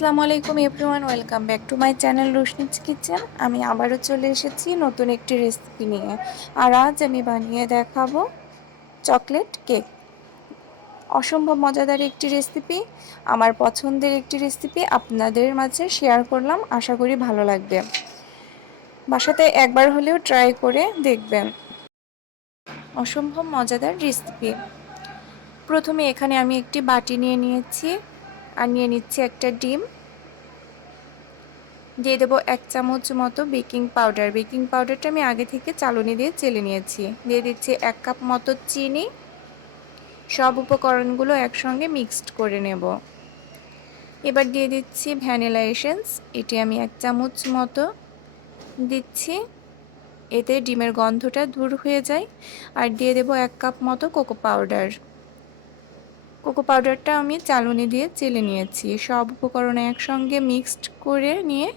আসসালামু আলাইকুম everyone, welcome back to my channel Roshni's kitchen. আমি আবারও চলে এসেছি নতুন একটি রেসিপি নিয়ে। আর আজ আমি বানিয়ে দেখাবো চকলেট কেক। অসম্ভব মজাদার একটি রেসিপি, আমার পছন্দের একটি রেসিপি আপনাদের মাঝে শেয়ার করলাম। আশা করি ভালো লাগবে। বাসাতে একবার হলেও ট্রাই করে দেখবেন। অসম্ভব মজাদার রেসিপি। প্রথমে এখানে আমি একটি বাটি নিয়ে নিয়েছি আর নিয়ে নিচ্ছি একটা ডিম। দিয়ে দেবো 1 চামচ মতো বেকিং পাউডার। বেকিং পাউডারটা আমি আগে থেকে চালনি দিয়ে চেলে নিয়েছি। দিয়ে দিচ্ছি 1 কাপ মতো চিনি। সব উপকরণগুলো একসঙ্গে মিক্সড করে নেব। এবার দিয়ে দিচ্ছি ভ্যানিলা এসেন্স। এটি আমি 1 চামচ মতো দিচ্ছি, এতে ডিমের গন্ধটা দূর হয়ে যায়। আর দিয়ে দেবো 1 কাপ মতো কোকো পাউডার। কোকো পাউডারটা আমি চালনি দিয়ে চেলে নিয়েছি। সব উপকরণ একসঙ্গে মিক্সড করে নিয়ে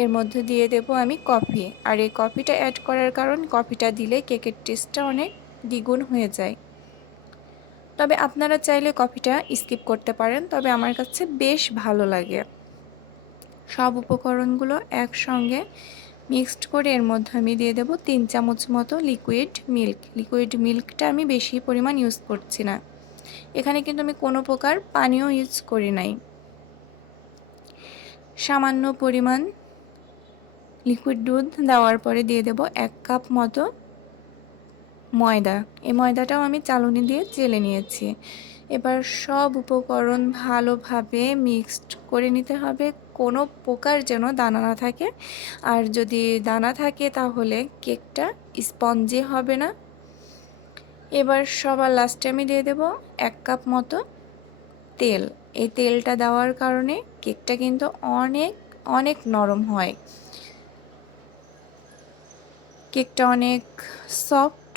এর মধ্যে দিয়ে দেব আমি কফি। আর এই কফিটা অ্যাড করার কারণ, কফিটা দিলে কেকের টেস্টটা অনেক দ্বিগুণ হয়ে যায়। তবে আপনারা চাইলে কফিটা স্কিপ করতে পারেন, তবে আমার কাছে বেশ ভালো লাগে। সব উপকরণগুলো একসঙ্গে মিক্সড করে এর মধ্যে আমি দিয়ে দেব 3 চামচ মতো লিকুইড মিল্ক। লিকুইড মিল্কটা আমি বেশি পরিমাণ ইউজ করছি না। এখানে কিন্তু আমি কোনো প্রকার পানিও ইউজ করি নাই। সামান্য পরিমাণ লিকুইড দুধ দেওয়ার পরে দিয়ে দেব 1 কাপ মতো ময়দা। এই ময়দাটাও আমি চালনি দিয়ে চেলে নিয়েছি। এবার সব উপকরণ ভালোভাবে মিক্সড করে নিতে হবে, কোনো প্রকার যেন দানা না থাকে। আর যদি দানা থাকে তাহলে কেকটা স্পঞ্জি হবে না। এবার সবার লাস্টে আমি দিয়ে দেব 1 কাপ মতো তেল। এই তেলটা দেওয়ার কারণে কেকটা কিন্তু অনেক অনেক নরম হয়, কেকটা অনেক সফট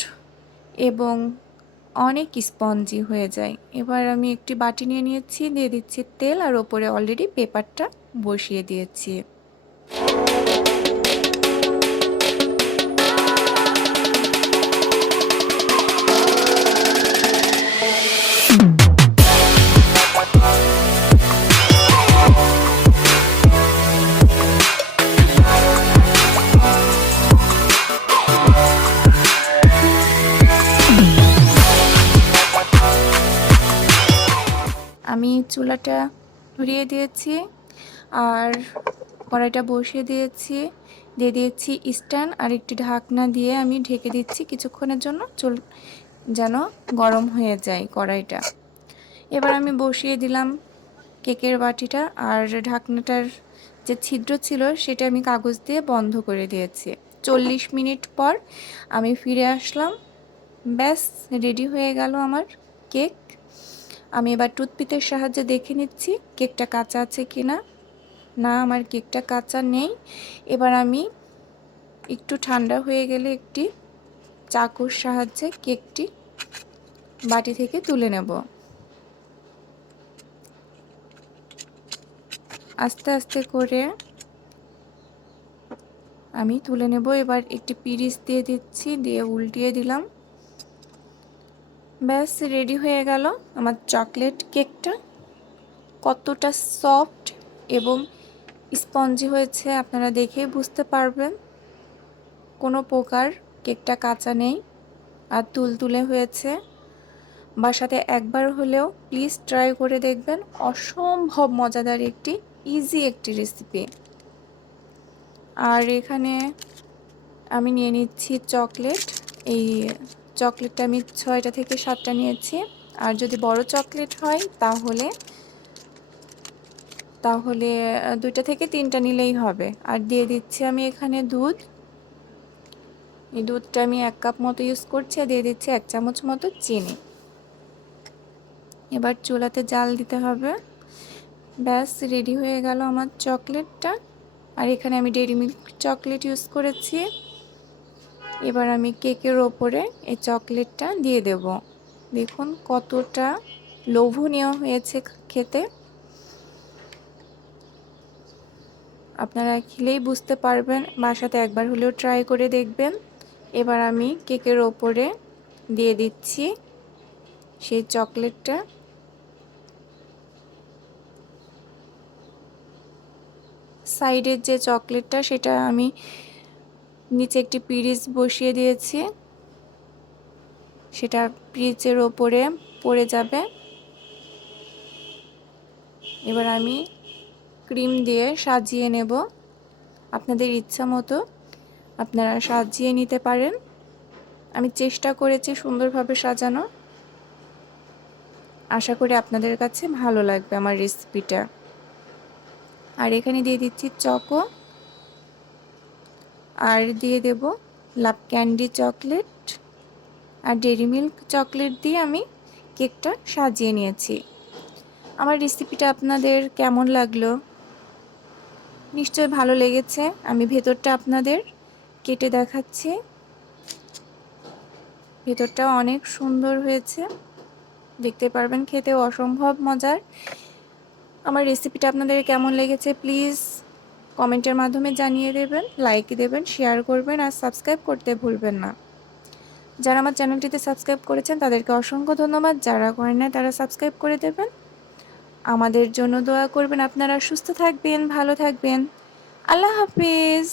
এবং অনেক স্পঞ্জি হয়ে যায়। এবার আমি একটি বাটি নিয়ে নিয়েছি, দিয়ে দিচ্ছি তেল, আর ওপরে অলরেডি পেপারটা বসিয়ে দিয়েছি। আমি চুলাটা ধরিয়ে দিয়েছি আর কড়াইটা বসিয়ে দিয়েছি। দিয়ে দিয়েছি স্ট্যান্ড আর একটি ঢাকনা দিয়ে আমি ঢেকে দিচ্ছি কিছুক্ষণের জন্য, যেন গরম হয়ে যায় কড়াইটা। এবার আমি বসিয়ে দিলাম কেকের বাটিটা, আর ঢাকনাটার যে ছিদ্র ছিল সেটা আমি কাগজ দিয়ে বন্ধ করে দিয়েছি। 40 মিনিট পর আমি ফিরে আসলাম। ব্যাস, রেডি হয়ে গেল আমার কেক। আমি এবার টুথপিকের সাহায্যে দেখে নিচ্ছি কেকটা কাঁচা আছে কিনা। না, আমার কেকটা কাঁচা নেই। এবার আমি একটু ঠান্ডা হয়ে গেলে একটি চাকুর সাহায্যে কেকটি বাটি থেকে তুলে নেব। আস্তে আস্তে করে আমি তুলে নেব। এবার একটি পিরিচ দিয়ে দিচ্ছি, দিয়ে উল্টিয়ে দিলাম। ব্যাস, রেডি হয়ে গেল আমার চকলেট কেকটা। কতটা সফট এবং স্পঞ্জি হয়েছে আপনারা দেখেই বুঝতে পারবেন। কোনো প্রকার কেকটা কাঁচা নেই আর তুলতুলে হয়েছে। বাসাতে একবার হলেও প্লিজ ট্রাই করে দেখবেন। অসম্ভব মজাদার একটি ইজি একটি রেসিপি। আর এখানে আমি নিয়ে নিচ্ছি চকলেট। এই চকলেটটা আমি 6টা থেকে 7টা নিয়েছি। আর যদি বড় চকলেট হয় তাহলে 2টা থেকে 3টা নিলেই হবে। আর দিয়ে দিচ্ছি আমি এখানে দুধ। এই দুধটা আমি 1 কাপ মতো ইউজ করছি। আর দিয়ে দিচ্ছি 1 চামচ মতো চিনি। এবার চুলাতে জাল দিতে হবে। ব্যাস, রেডি হয়ে গেল আমার চকলেটটা। আর এখানে আমি ডেইরি মিল্ক চকলেট ইউজ করেছি। এবার আমি কেকের ওপরে এই চকলেটটা দিয়ে দেব। দেখুন কতটা লোভনীয় হয়েছে খেতে, আপনারা খেলেই বুঝতে পারবেন। বাসাতে একবার হলেও ট্রাই করে দেখবেন। এবার আমি কেকের ওপরে দিয়ে দিচ্ছি সেই চকলেটটা। সাইডের যে চকলেটটা সেটা আমি নিচে একটি পিরিচ বসিয়ে দিয়েছি, সেটা পিরিচের ওপরে পড়ে যাবে। এবার আমি ক্রিম দিয়ে সাজিয়ে নেব। আপনাদের ইচ্ছা মতো আপনারা সাজিয়ে নিতে পারেন। আমি চেষ্টা করেছি সুন্দরভাবে সাজানো। আশা করি আপনাদের কাছে ভালো লাগবে আমার রেসিপিটা। আর এখানে দিয়ে দিচ্ছি চকো, আর দিয়ে দেব লাভ ক্যান্ডি চকলেট আর ডেইরি মিল্ক চকলেট দিয়ে আমি কেকটা সাজিয়ে নিয়েছি। আমার রেসিপিটা আপনাদের কেমন লাগলো? নিশ্চয়ই ভালো লেগেছে। আমি ভেতরটা আপনাদের কেটে দেখাচ্ছি। ভেতরটাও অনেক সুন্দর হয়েছে, দেখতে পারবেন, খেতেও অসম্ভব মজার। আমার রেসিপিটা আপনাদের কেমন লেগেছে প্লিজ কমেন্টের মাধ্যমে জানিয়ে দেবেন, লাইক দেবেন, শেয়ার করবেন আর সাবস্ক্রাইব করতে ভুলবেন না। যারা আমার চ্যানেলটিতে সাবস্ক্রাইব করেছেন তাদেরকে অসংখ্য ধন্যবাদ, যারা করেন না তারা সাবস্ক্রাইব করে দেবেন। আমাদের জন্য দোয়া করবেন। আপনারা সুস্থ থাকবেন, ভালো থাকবেন। আল্লাহ হাফিজ।